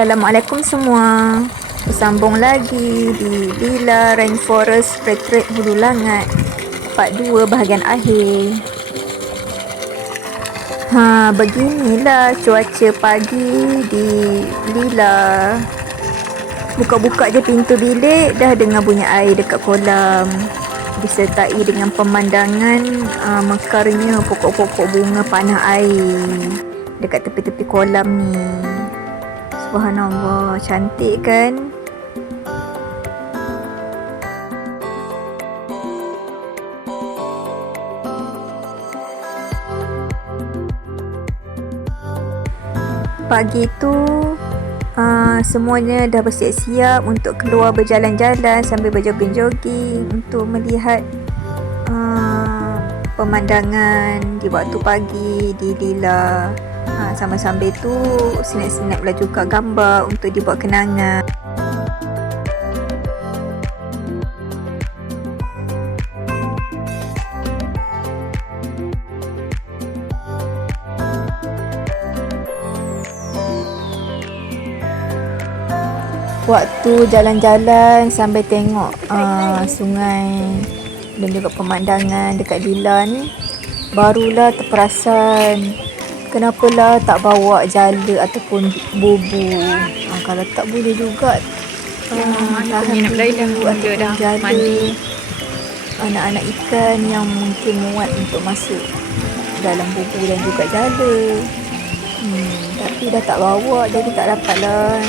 Assalamualaikum semua. Bersambung lagi di Lila Rainforest Retreat Hulu Langat Part 2 bahagian akhir. Beginilah cuaca pagi di Lila. Buka-buka je pintu bilik dah dengar bunyi air dekat kolam, disertai dengan pemandangan mekarnya pokok-pokok bunga panah air dekat tepi-tepi kolam ni. Subhanallah, cantik kan? Pagi tu semuanya dah bersiap-siap untuk keluar berjalan-jalan sambil berjoging-joging untuk melihat pemandangan di waktu pagi di Lila. Sambil-sambil tu snap-snap lah juga gambar untuk dibuat kenangan. Waktu jalan-jalan sambil tengok sungai dan juga pemandangan dekat Lila ni, barulah terperasan kenapalah tak bawa jala ataupun bubu. Kalau tak boleh juga tahan dulu ataupun jala anak-anak ikan yang mungkin muat untuk masuk dalam bubu dan juga jala. Tapi dah tak bawa, jadi tak dapatlah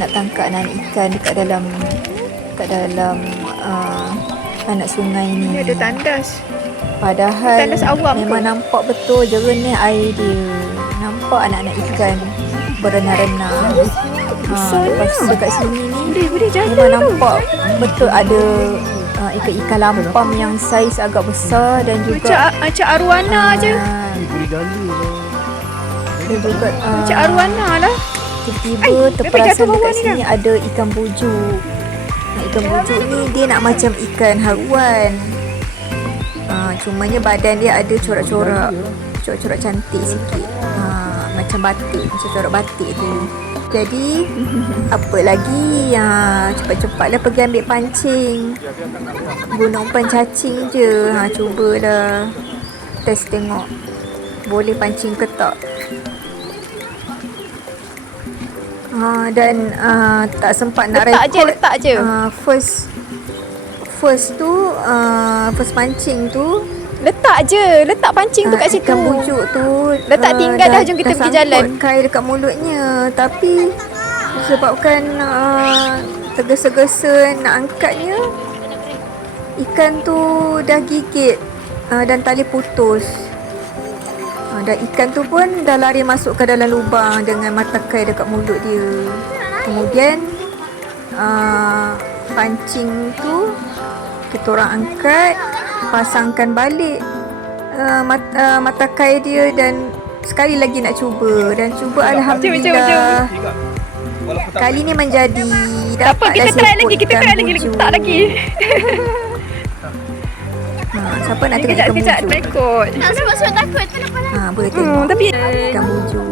nak tangkap anak ikan dekat dalam anak sungai ni. Dia ada tandas. Padahal tandas awam memang ke? nampak betul jernih air dia. Nampak anak-anak ikan berenang-renang. Lepas tu dekat sini ni memang nampak betul ada ikan-ikan lampam yang saiz agak besar dan juga Macam arwana je. Dan juga Macam arwana lah. tiba-tiba terperasan dekat sini ada ikan bujuk. Ikan bujuk ni dia nak macam ikan haruan. Cumanya badan dia ada corak-corak cantik sikit. Macam batik, macam corak batik tu. Jadi apa lagi, cepat-cepatlah pergi ambil pancing. Guna umpan cacing je. Cubalah test tengok boleh pancing ke tak. Dan tak sempat nak letak je. First pancing tu letak pancing tu kat situ. Ikan bujuk tu letak tinggal dah, jom kita pergi jalan. Dah kail dekat mulutnya, tapi sebabkan tergesa-gesa nak angkatnya, ikan tu dah gigit dan tali putus. Dan ikan tu pun dah lari masuk ke dalam lubang dengan mata kai dekat mulut dia. Kemudian pancing tu kita orang angkat, pasangkan balik mata kai dia dan sekali lagi nak cuba. Dan cuba alhamdulillah kali ni menjadi. Tak apa, kita try lagi, letak lagi. Siapa nak tengok ikan bujuk? Rekod. Tak sebab takut. Boleh tengok tapi ikan bujuk.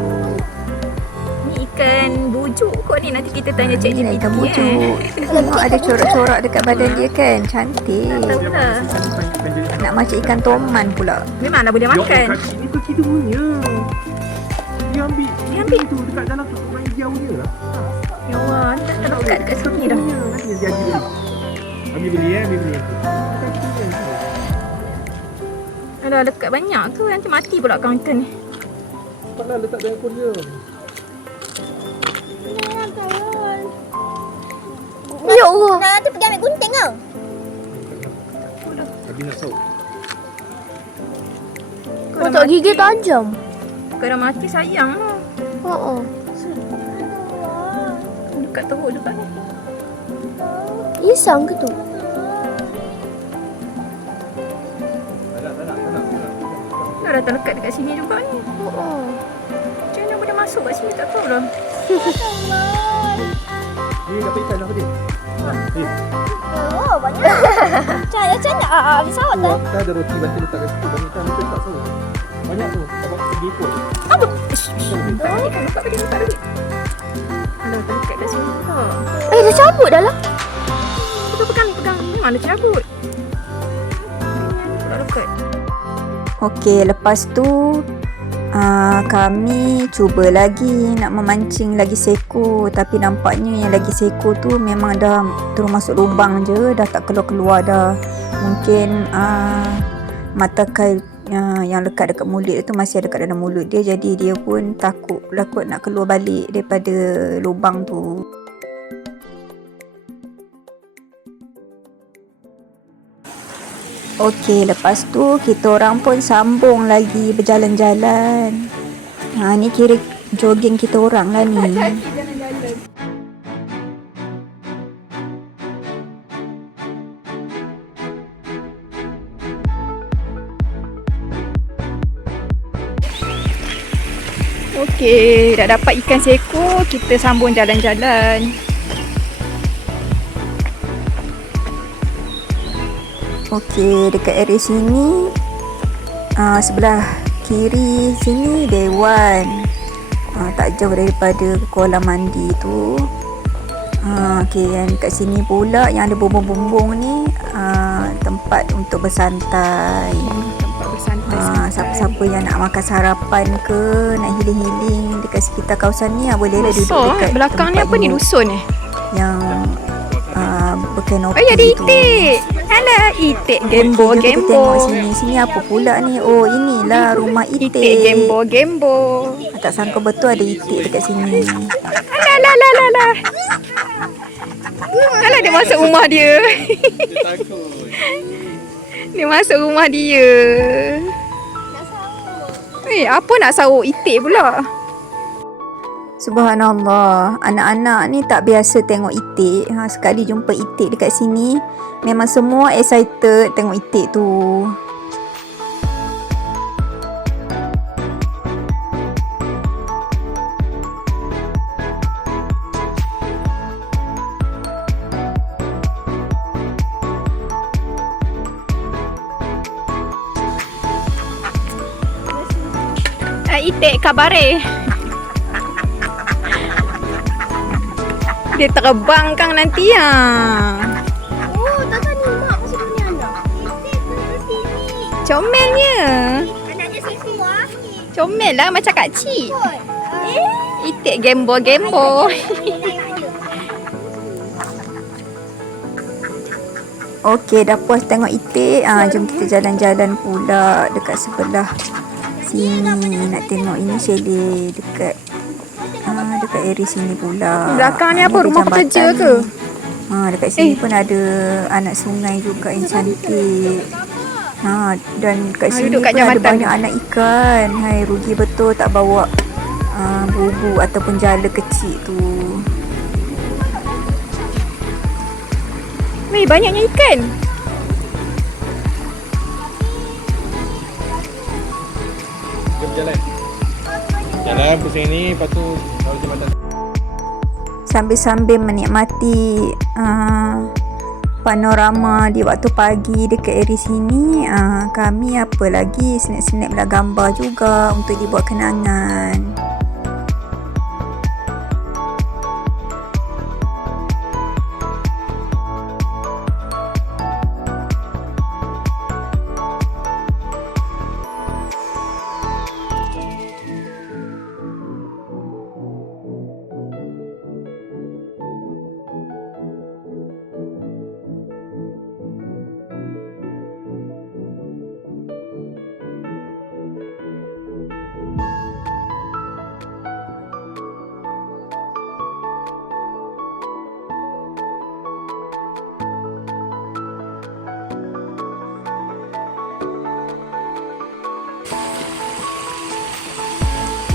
ni ikan bujuk kot ni. Nanti kita tanya Cik Ni GPT. ikan bujuk. Tengok ada corak-corak dekat badan dia kan. Cantik. Nak macam ikan toman pula. Memanglah boleh makan. Itu kita punya. Dia ambil itu dekat dalam tu orang hijau je lah. Ya Allah, ni dah dekat sini dah. Nanti dia jadi beli. Ambil beli. Alah, dekat banyak ke? Nanti mati pula kaunter ni. Cepatlah letak dalam handphone dia. Ya Allah. Nanti pergi ambil gunting tau. Habis nak saut. Kau tak gigi tajam. Kalau mati sayang lah. Dekat teruk dekat ni. Isang ke tu? Dah datang dekat sini juga ni. Macam mana boleh masuk kat sini, tak tahu lah. Ni dapat ikan dah tadi. Oh, banyak. Macam nak habis sawat dah. Kita ada roti bantu letak kat situ. Banyak ikan letak saut. Banyak tu. Dapat pergi ikut. Apa? Ikan letak lagi. Alah, terdekat kat sini pula. Dah cabut dah lah. Pegang. Memang dah cabut. Pula dekat. Okey, lepas tu kami cuba lagi nak memancing lagi seko, tapi nampaknya yang lagi seko tu memang dah terus masuk lubang je, dah tak keluar-keluar dah. Mungkin mata kail yang lekat dekat mulut tu masih ada dekat dalam mulut dia, jadi dia pun takut nak keluar balik daripada lubang tu. Okey, lepas tu kita orang pun sambung lagi berjalan-jalan. Ni kira jogging kita orang lah ni. Okey, dah dapat ikan seko, kita sambung jalan-jalan. Okey, dekat area sini sebelah kiri sini Dewan, tak jauh daripada kolam mandi tu. Okey, yang dekat sini pula yang ada bumbung-bumbung ni tempat untuk bersantai. Tempat bersantai. Siapa-siapa yang nak makan sarapan ke, nak healing-healing dekat sekitar kawasan ni, bolehlah duduk dekat belakang ni tempat apa ni, dusun yang berkanopi ada tu. itik. Alah, itik gembo. Kita tengok sini apa pula ni. Oh, inilah rumah itik. Itik gembo. Tak sangka betul ada itik dekat sini. Alah. Alah, dia masuk rumah dia. Dia masuk rumah dia. Apa nak sawuk itik pula? Subhanallah, anak-anak ni tak biasa tengok itik. Sekali jumpa itik dekat sini, memang semua excited tengok itik tu. Itik kabare. Dia terbang kang nanti ya. Oh, tak ni mak masih dunia anda. Sini. Comelnya. Anaknya sisi wah. Comel lah macam Kak Cik. Itik gembo. Okey, dah puas tengok itik. Jom kita jalan-jalan pula dekat sebelah sini. Nak tengok ini chalet dekat area sini pula. Belakang ni apa? Ada Rumah jambatan pekerja ni. ke? Dekat sini pun ada anak sungai juga yang cantik. Dan kat sini duduk kat pun ada jambatan banyak anak ikan. Hai, rugi betul tak bawa bubu ataupun jala kecil tu. Weh, banyaknya ikan. Jalan pusing ni, lepas tu kalau jambatan. Sambil-sambil menikmati panorama di waktu pagi dekat area sini, kami apa lagi snap-snaplah gambar juga untuk dibuat kenangan.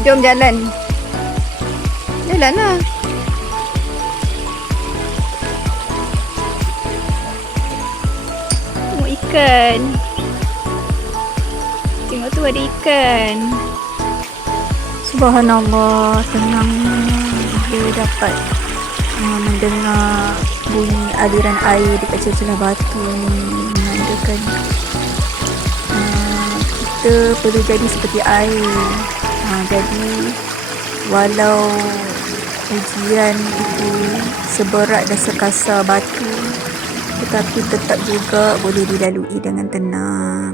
Jom jalan. Jalan lah. Tengok ikan. Tengok tu ada ikan. Subhanallah, tenangnya bila dapat mendengar bunyi aliran air dekat celah-celah batu ni, menandakan kita perlu jadi seperti air. Jadi walau ujian itu seberat dan sekasar batu, tetapi tetap juga boleh dilalui dengan tenang.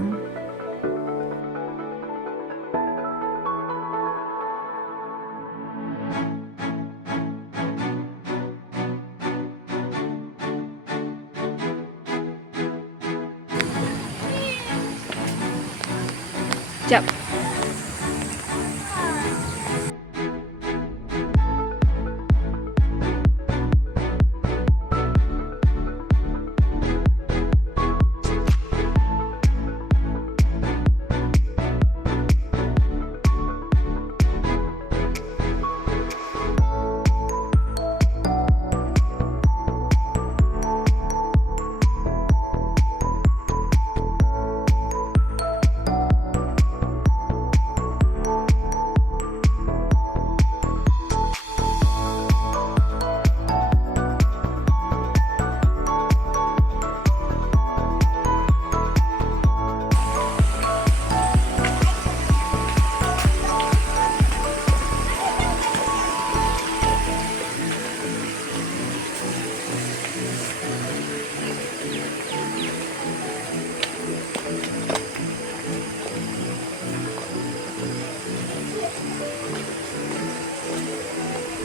Sekejap.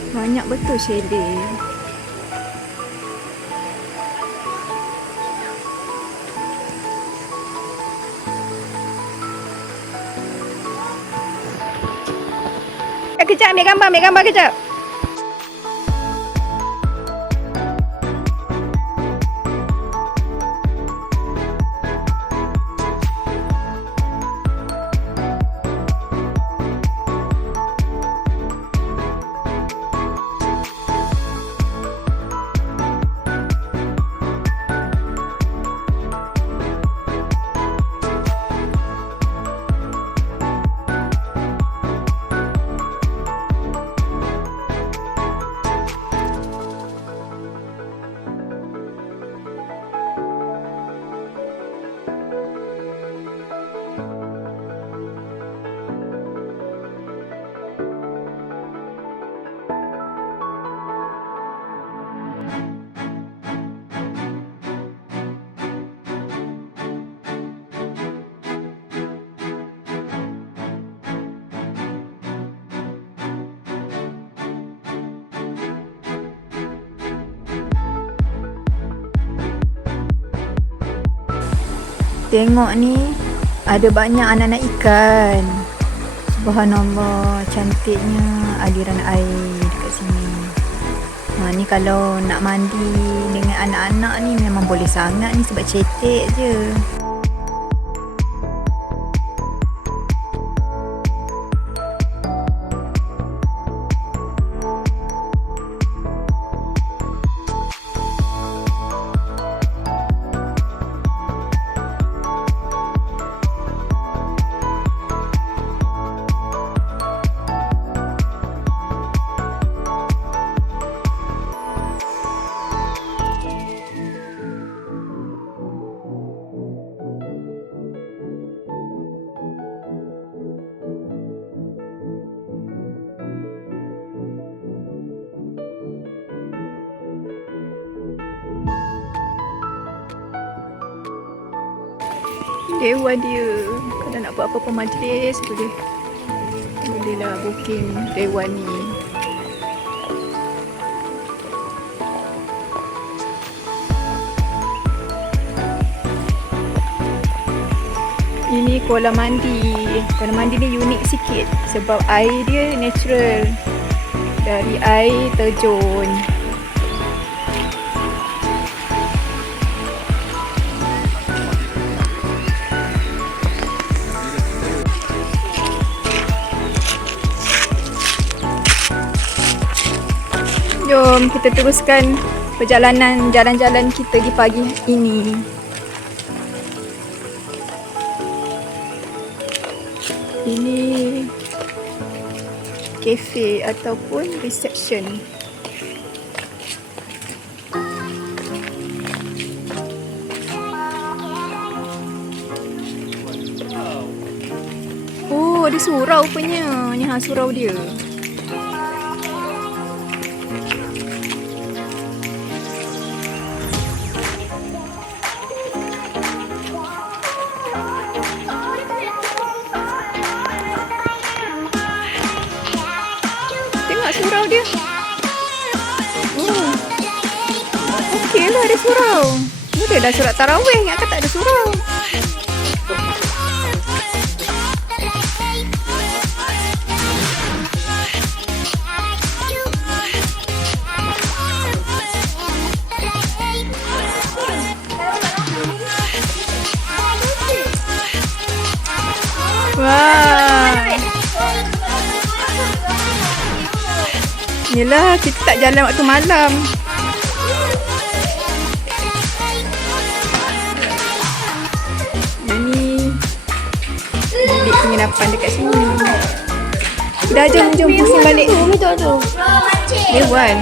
Banyak betul chalet. Kejap, ambil gambar kejap. Tengok ni, ada banyak anak-anak ikan. Subhanallah, cantiknya aliran air dekat sini. Ni kalau nak mandi dengan anak-anak ni memang boleh sangat ni sebab cetek je. Dewan dia. Kalau nak buat apa-apa majlis, bolehlah booking dewan ni. Ini kolam mandi. Kolam mandi ni unik sikit sebab air dia natural dari air terjun. Jom kita teruskan perjalanan jalan-jalan kita di pagi ini. Ini kafe ataupun reception. Oh, ada surau punya. Ni surau dia. mana ada surau? Mula dah solat tarawih, ingatkan tak ada surau. Wah. Yelah, kita tak jalan waktu malam. Ini bilik penginapan dekat sini. Dah, jom pusing balik. Umi tu. Dewan.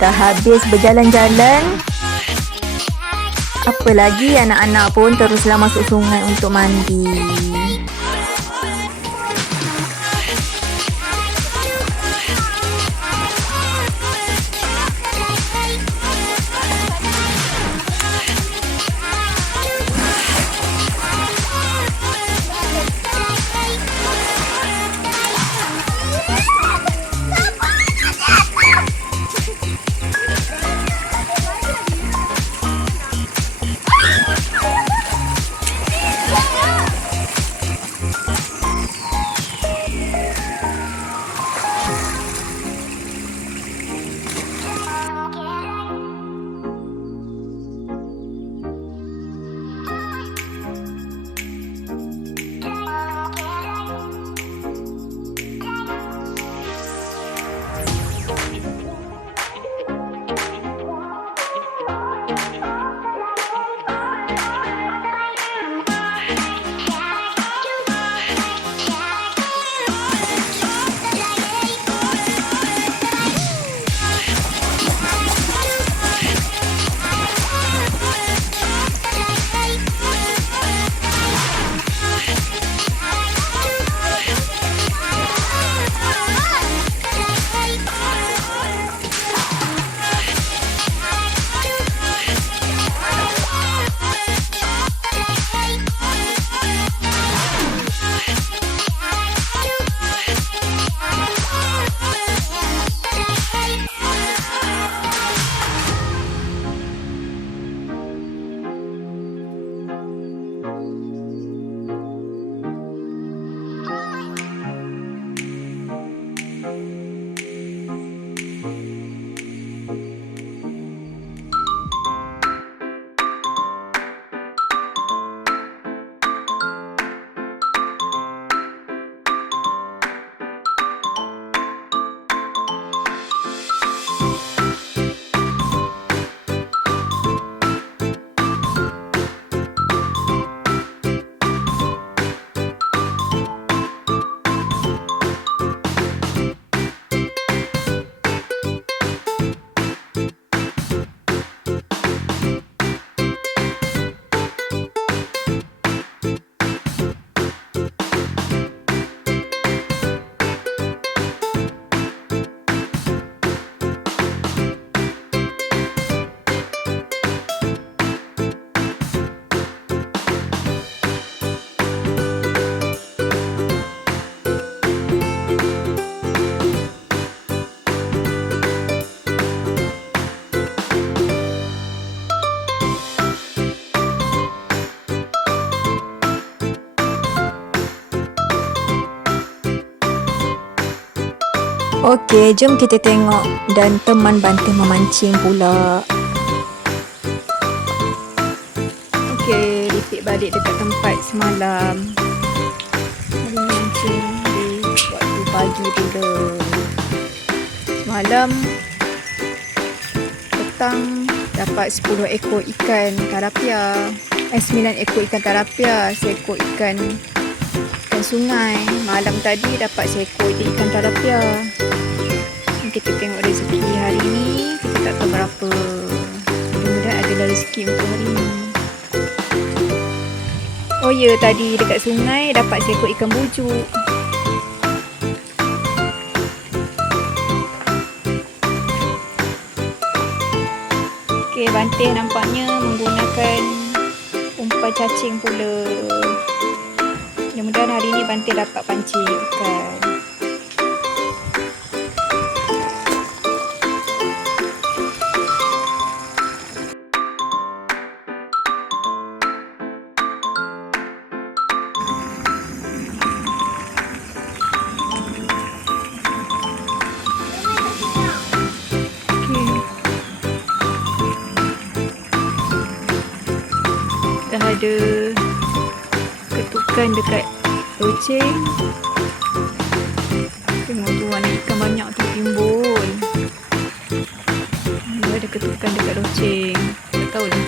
Dah habis berjalan-jalan. Apa lagi, anak-anak pun teruslah masuk sungai untuk mandi. Okey, jom kita tengok dan teman Banteng memancing pula. Okey, repeat balik dekat tempat semalam. Hari ni mancing di waktu pagi pula. Semalam petang dapat 10 ekor ikan tilapia. 9 ekor ikan tilapia, 1 ekor ikan sungai. Malam tadi dapat 1 ekor ikan tilapia. Kita tengok rezeki hari ni, kita tak tahu berapa. Mudah-mudahan ada rezeki untuk hari ni. Oh ya, tadi dekat sungai dapat 1 ekor ikan bujuk. Okey, Banteng nampaknya menggunakan umpan cacing pula. Mudah-mudahan hari ni Banteng dapat pancing ikan. Dah ada ketukan dekat loceng. Tengok tu warna ikan banyak tu timbul. Dah ada ketukan dekat loceng. Tak tahu lah.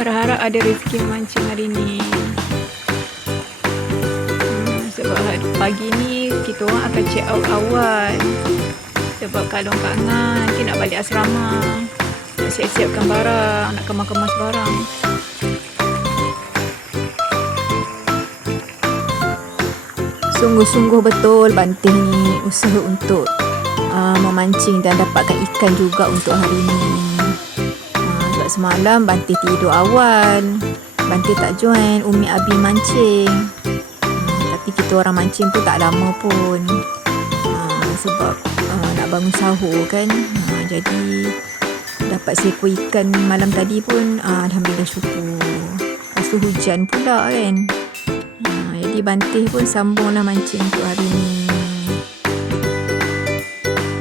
Harap-harap ada rezeki memancing hari ni. Sebab pagi ni kita orang akan check out awal. Sebab kalau Kak Ngan nanti nak balik asrama, nak siap-siapkan barang, nak kemas-kemas barang. Sungguh-sungguh betul Banteng ni usaha untuk memancing dan dapatkan ikan juga untuk hari ni. Sebab semalam Banteng tidur awal, Banteng tak join Umi Abi mancing. Tapi kita orang mancing pun tak lama pun. Sebab nak bangun sahur kan. Jadi dapat 1 ekor ikan malam tadi pun alhamdulillah syukur. Lepas tu hujan pula kan. Jadi Banteng pun sambunglah mancing untuk hari ni.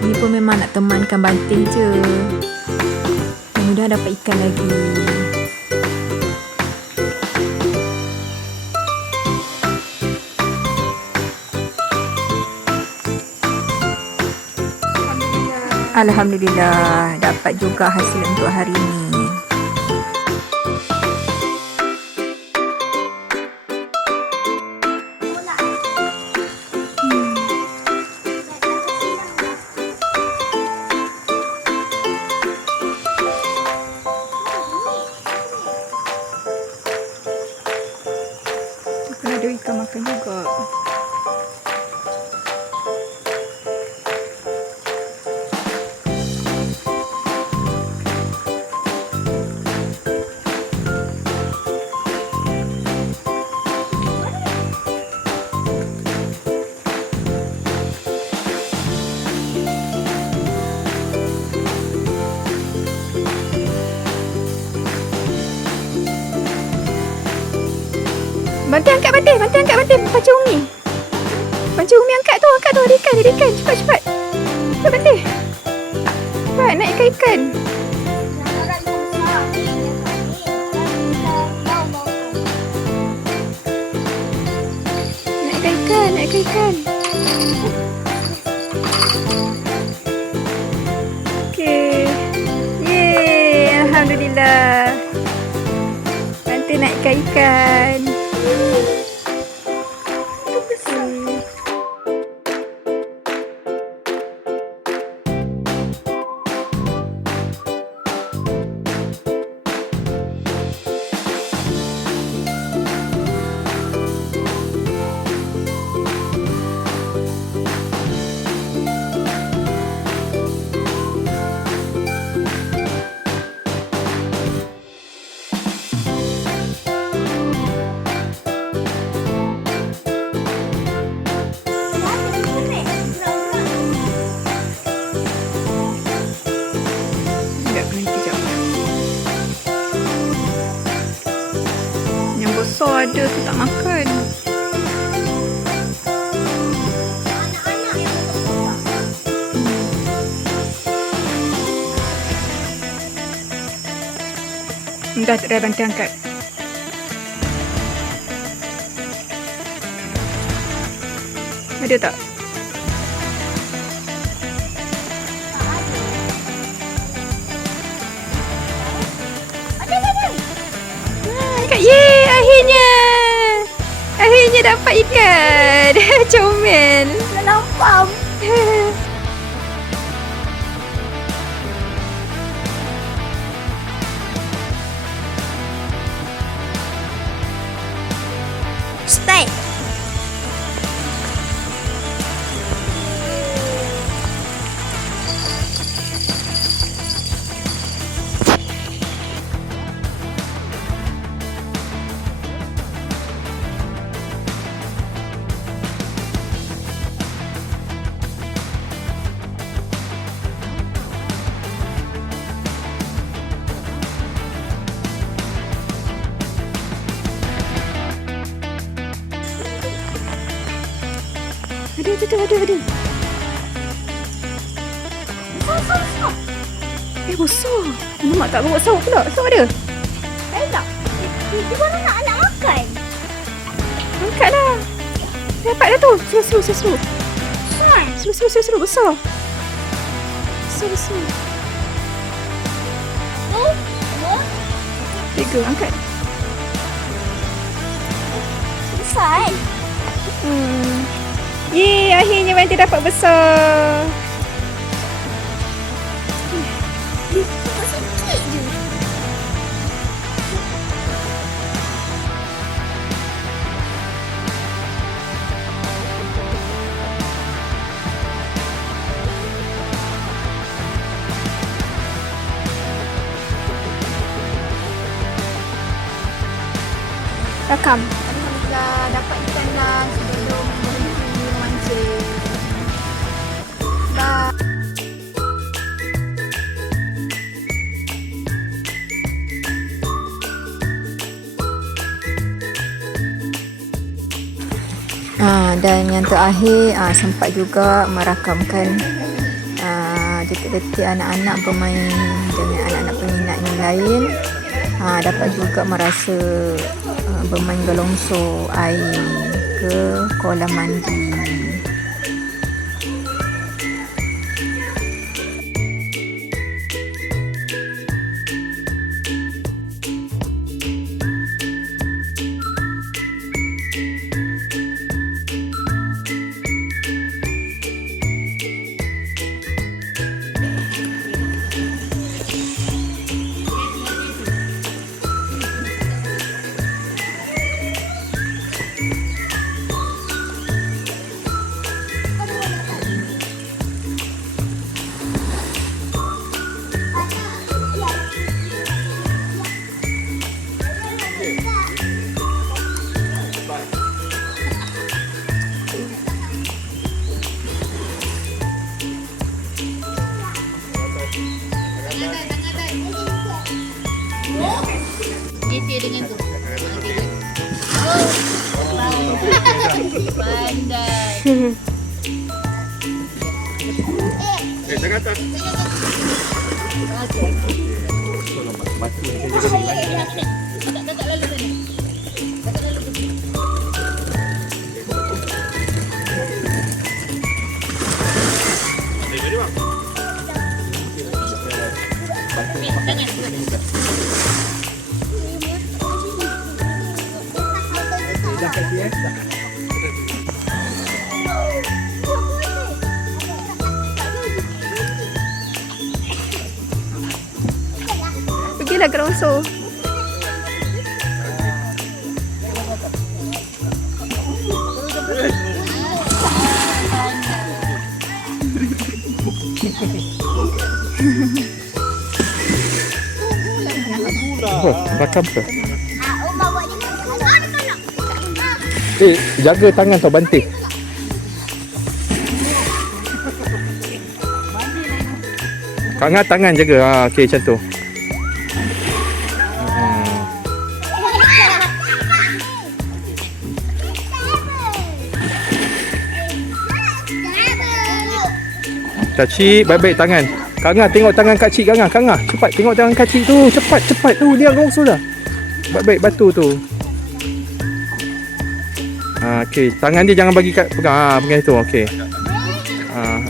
Ni pun memang nak temankan Banteng je. Mudah-mudahan dapat ikan lagi. Alhamdulillah dapat juga hasil untuk hari ni. Kena ada ikan makan juga. Banteng angkat Banteng, Banteng angkat Banteng. Pancing Umi. Pancing Umi angkat tu, ada ikan. Cepat. Cepat Banteng. Cepat nak ikan. Nak ikan. Okey. Yeay, alhamdulillah. Banteng nak ikan. ada tu tak makan. Dah dah bantu angkat. Ada tak? Angkat. Yeay, akhirnya dapat ikan. Comel. Dah nampak. Start. Ada. Besar. Mak tak bawa sauk pula. Sauk ada? Tak. Di mana nak makan? Angkatlah. Dapat dah tu. Slow. Son. Slow. Besar. Besar. Oh. 3. Angkat. Besar. Yeay, akhirnya Banti dapat besar. Sikit je. Rakam. Alhamdulillah dapat ikan lah sebelum berhenti memancing. Bye. Dan yang terakhir sempat juga merakamkan detik-detik anak-anak bermain dengan anak-anak peminat yang lain. Dapat juga merasa bermain gelongsor air ke kolam mandi. Getir dengan tu. Pandai. Jangan atas. Tak lalu sana. Tak lalu pergi. Pergilah gelongsor. Rakam ke? Oma buat ni. Jaga tangan tau banting. Tangan jaga. Okey macam tu. Kak Cik, baik-baik tangan. Kak Ngah, tengok tangan Kak Cik. Kak Ngah. Cepat tengok tangan Kak Cik tu. Cepat tu. Dia rongsor dah. Baik-baik batu tu. Okey, tangan dia jangan bagi kat pegang. Pegang itu. Okey.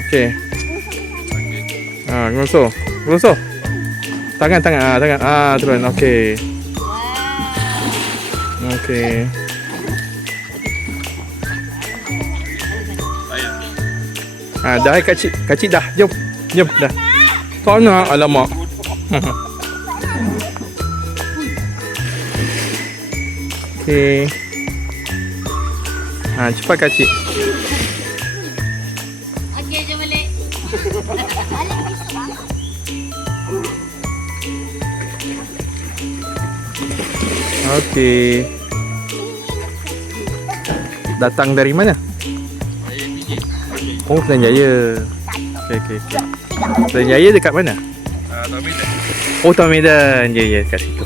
Okey. Rongsor. Tangan. Turun. Okey. Dah Kak Cik dah. Jom dah. Sana alamak. Okey. Cepat Kak Cik. Okey, jom balik. Okey. Datang dari mana? Oh, Pilihan Jaya. Okey. Pilihan Jaya dekat mana? Taman Medan. Oh, Taman Medan. Ya, kat situ.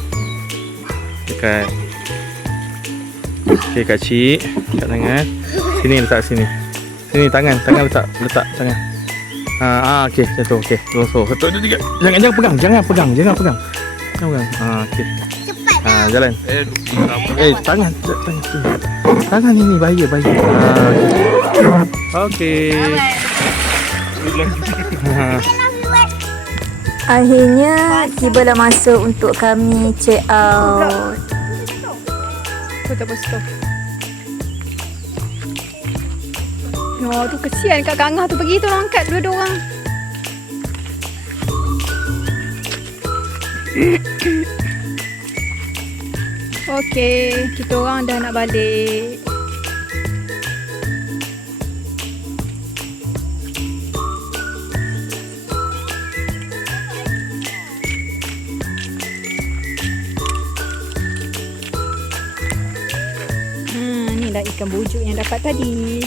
Dekat. Okey, Kak Cik. Kat tangan. Sini letak sini. Sini tangan letak tangan. Okey, macam tu. Okey, losor. Satu, dua, tiga. Jangan pegang. Jangan pegang. Okey. Jalan. Tangan tu. Tangan ini bahaya. Okey. Akhirnya tibalah masa untuk kami check out. Stop. No, tu kesian kat Kak Ngah tu. Pergi tu orang angkat dua-dua orang. Okey, kita orang dah nak balik. Ni dah ikan bujuk yang dapat tadi.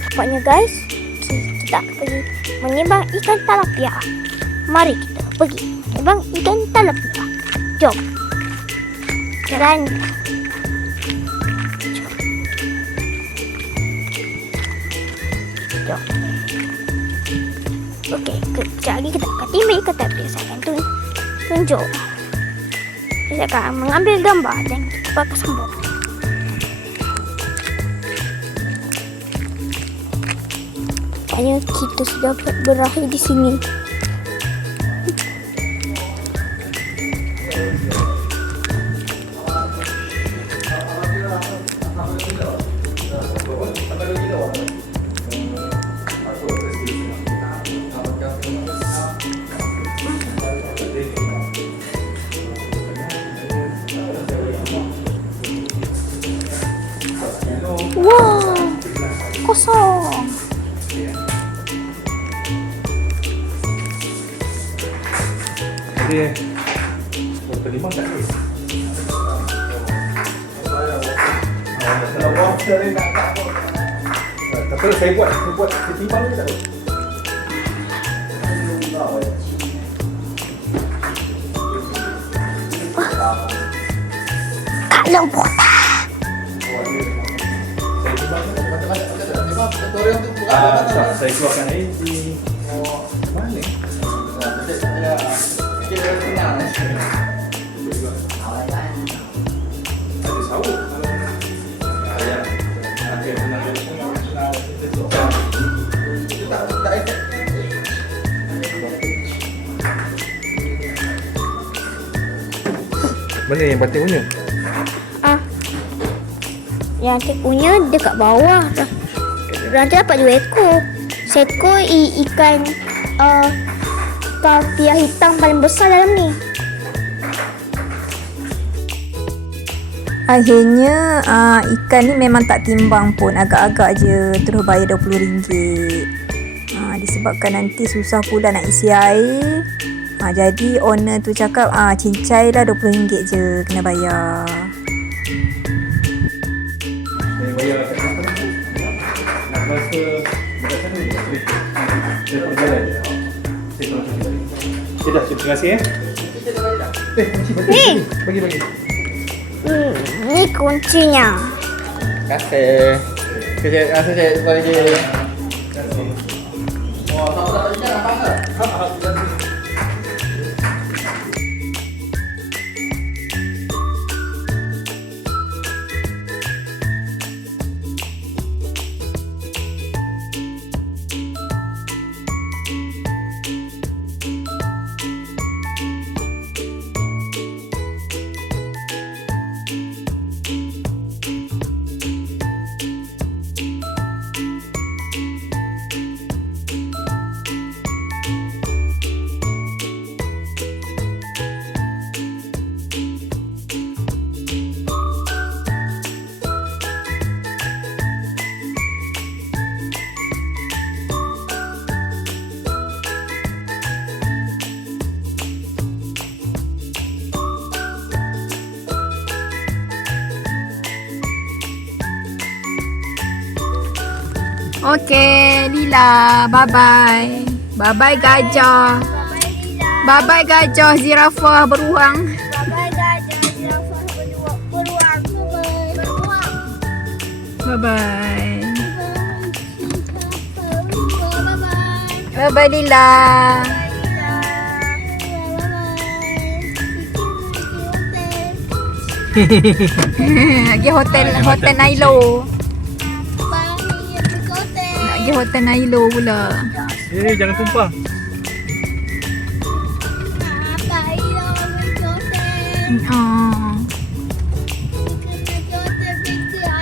Nampaknya guys, kita pergi menembang ikan tilapia. Mari kita pergi menembang ikan tilapia. Jom. Jalan. Jom. Okey, kejap lagi kita akan timbang ikan tilapia. Saya akan tunjuk. Saya akan mengambil gambar dan kita akan sambung. Kita sudah berakhir di sini. Wow, kosong. Terima tak ni? Kalau buat saya nak tak apa. Tapi saya buat timbang ni tak apa. Kalau buat saya keluarkan air di mana? Ada sawut. Mana yang batik punya? yang punya dekat bawah. Nanti dapat 2 ekor. Seekor ikan tilapia hitam paling besar dalam ni. Akhirnya ikan ni memang tak timbang pun, agak-agak je, terus bayar RM20. Disebabkan nanti susah pula nak isi air. Jadi owner tu cakap cincai lah RM20 je kena bayar. Saya bayar kat mana? Nak rasa dekat sana boleh. Saya perjalanan je. Saya tolong cuci balik. Okay dah, terima kasih Ni. Bagi. Ni kuncinya. kasih. Terima kasih cik. Terima kasih. Oh, tak bincang apa? Okey, Lila. Bye-bye. Bye-bye gajah. Bye-bye gajah zirafah beruang. Bye-bye gajah, zirafah beruang. Bye-bye. Bye-bye. Bye-bye Lila. Pergi hotel Nailo. Nak pergi hotel Nailo pula. Jangan tumpah. Oh.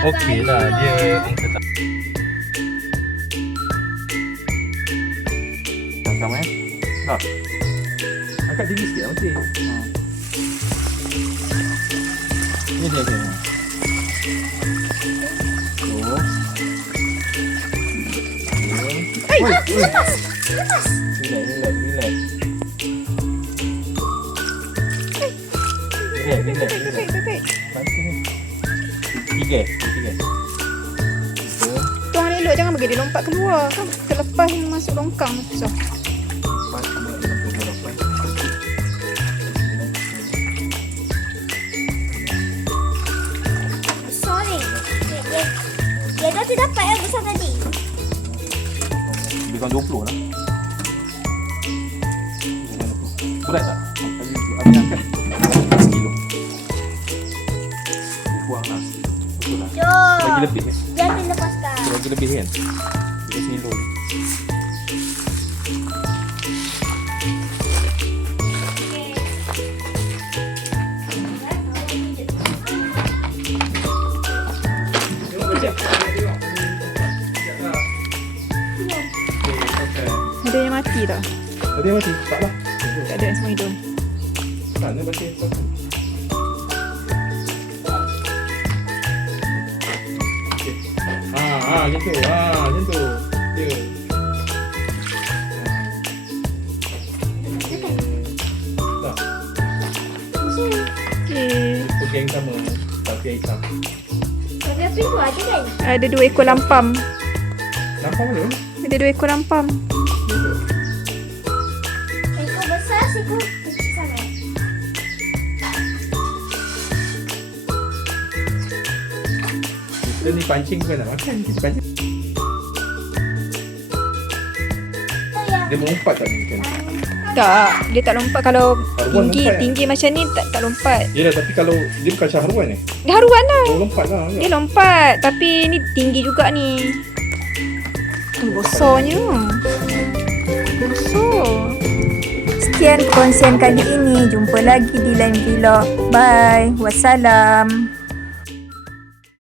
Okey lah dia. Sama tak? Angkat tinggi sikit lah mesti. Ni dia. Lepas. Relax. Tiga. Tuang elok jangan bagi dia lompat keluar. Kan terlepas masuk longkang susah. Sorry. Dia dah dapat yang besar tadi. Lebih kurang 20 lah. Berat tak? Habis angkat 1 kilo. Buang lah. Betul lah. Jom. Bagi lebih kan? Jangan lepaskan. Bagi lebih kan? 3 kilo. Ada yang mati tak? Ada yang mati? Tak lah. Tak ada yang semua hidup. Tak ada mati. Macam tu. Macam tu. Ya. Dah. Okey. Okey yang sama. Tapi yang hitam. Tapi api tu ada kan? Ada 2 ekor lampam. Nampak belum? Ada 2 ekor lampam. Ekor besar, ekor kecil sangat. Kita ni pancing bukan nak makan. Kita pancing. Dia mengumpat tak ni kan? Tak, dia tak lompat kalau Haruan tinggi lompat, tinggi macam ni tak lompat. Yelah tapi kalau dia bukan Syahruan ni. Dia haruan lah. Oh lompat lah. Dia lompat tapi ni tinggi juga ni. Besarnya. Besar. Sekian perkongsian kali ini. Jumpa lagi di lain vlog. Bye. Wassalam.